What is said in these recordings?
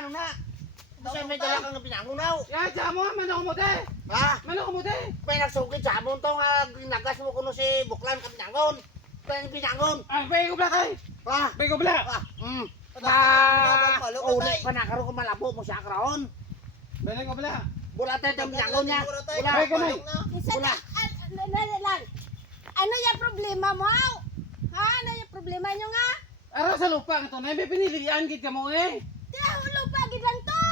ano na? Kasi may dala kang pinangunaw. Ya, jamo, manok mo de. Ha? Manok mo de. May nagsugid sa amon to nga ginagas mo kuno si Buklan ka pinangon. Kaya pinangon. Ah, bay ko bla kay. Ha? Bay ko bla. Uli pa na karon ko malabo mo siya karon. Bay ko bla. Bulatan yung pinangon niya. Bay ko nay. Wala. Lang. Ano yung problema mo? Ha? Ano yung problema nyo nga? Ara sa lupa ito na may pinilian gid ka mo eh. Di ulo pa gid lang to.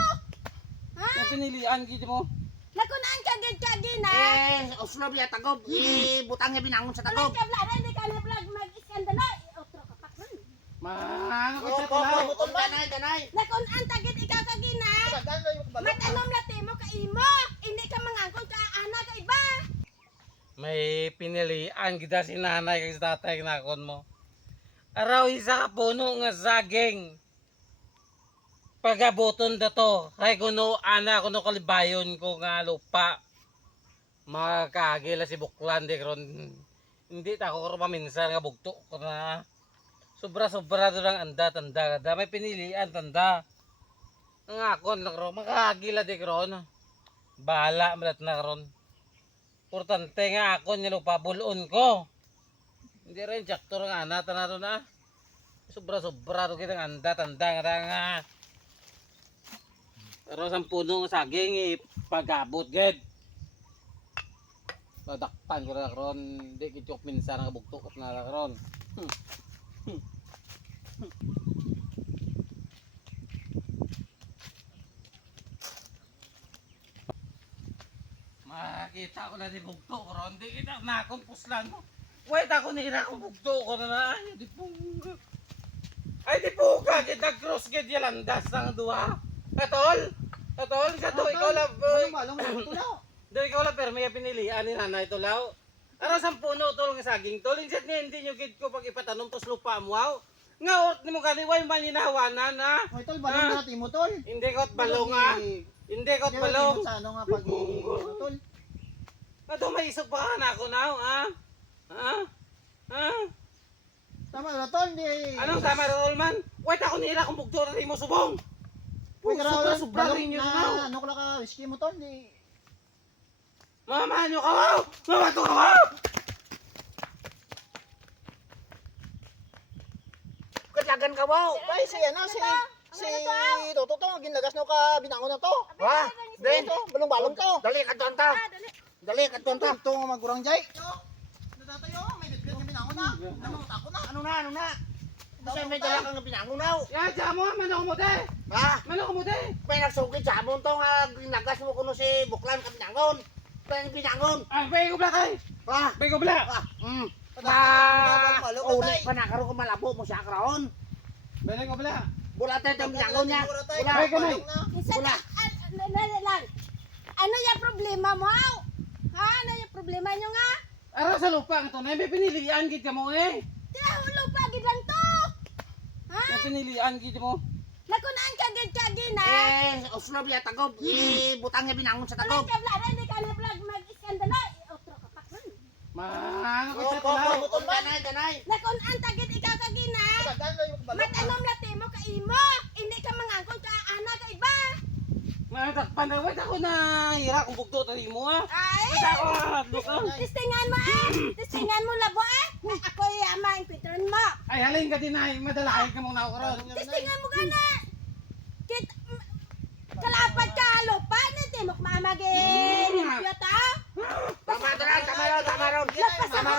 Ha? May pinilian gid mo. Nakunaan ka gid na. Uslob ya tagob. Butang niya pinangon sa Ano tagob. ka bla hindi ka na vlog mag-iskandalo. Otro ka pa kun. Mano ko sa Oo, tulaw. danay. Nakunaan ta gid ikaw ka gina. Matanom na timo ka imo. Hindi ka mangangkon ka ana ka iba. May pinilian gid si nanay kay sa tatay nakon mo. Araw isa ka puno nga saging. Pagabuton dato kay kuno ana kuno kalibayon ko nga lupa. Makagila si Buklan di karon hindi ta ko paminsan nga bugto ko na. Sobra-sobra do lang anda tanda kada may pinilian tanda. Ang akon na karon makagila di karon. Bahala malat na karon. Importante nga ako niya lupa bulon ko. Hindi rin jaktor nga ana tanado na. Sobra-sobra to kitang anda tanda nga. Pero sa puno nga saging ipagabot gid. Padakpan ko na karon, di kitok minsan nga bugtok na karon. Makita ko na di bugto ko ron, di kita na akong puslan mo. Wait ako nila akong bugto ko na ay di pungga. Ay di pungga, kita cross gid yalandas ng duha. Katol, sa to ikaw lang. Malong tulaw. Do ikaw lang pero may pinilian ni nanay tulaw. Ara sa puno tol nga saging tol, inset ni hindi nyo gid ko pag ipatanom pos lupa mo. Wow. Nga ort nimo kaliway man hinahawanan ha. Hoy tol, balong natin mo tol. Hindi ko balong ha. Hindi ko balong. Sa ano nga pag tol. Ato may isog pa ka na ako now, ha? Ha? Ha? Tama na tol, di. Anong tama na man? Wait ako nila kung bugto na mo subong. Sobra-sobra rin yun now. Ano ko lang ka whiskey mo tol, di. Mama nyo ka, wow! Mama to ka, wow! Katlagan ka wow. Ay, si Toto to, ginlagas no ka binangon na to. Ha? Den to, balong-balong to. Dali ka doon ta. Dali ka doon ta. To magurang jay. Natatayo, may bitbit nga binangon na. Namutako na. Ano na? Kasi may dala kang pinangunaw. Ya, jamo, manok mo de! Ha? Manok mo de! May nagsugid sa amon to nga ginagas mo kuno si Buklan ka pinangon. Kaya pinangon. Ah, bay ko bla kay! Ha? Bay ko bla! Uli pa na karon ko malabo mo siya karon. Bay ko bla! Bulatan yung pinangon niya. Bay ko nay! Wala. Lang. Ano yung problema mo? Ha? Ano yung problema nyo nga? Ara sa lupa ito na may pinilian gid ka mo eh. Di ulo pa gid lang to. Ha? May pinilian gid mo. Nakunaan ka gid na. Uslob ya tagob. Butang niya binangon sa Ano tagob. ka vlog hindi ka na vlog mag-iskandalo. Otro ka pa kun. Mano ko sa tulaw. Danay. Nakunaan ta gid ikaw ka gina. Matanom na timo ka imo. Hindi ka mangangkon ka ana ka iba. Matakpan na, wait ako na hira kung bugto tayo mo ha. Ay. Wait ako hatlo ka. Testingan mo Testingan mo labo Ako ama ang pitron mo. Ay halin ka din ay madalahin ka mong nakukaroon. Testingan mo gana. Kit kalapad ka lupa na timok mamagin. Yata. Tama ron. Lapas sa mo.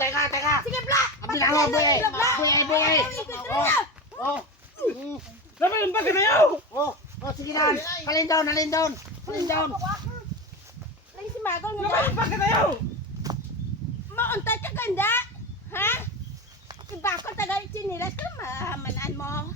Teka. Sige bla. Ang binangon buhay. Sabi yung bagay na yaw! Sige na. Halin down. Lang si Magol Sabi nga. yung bagay na yaw! Mauntay ka ganda. Ha? Iba ko taga chinilas ka mahamanaan mo.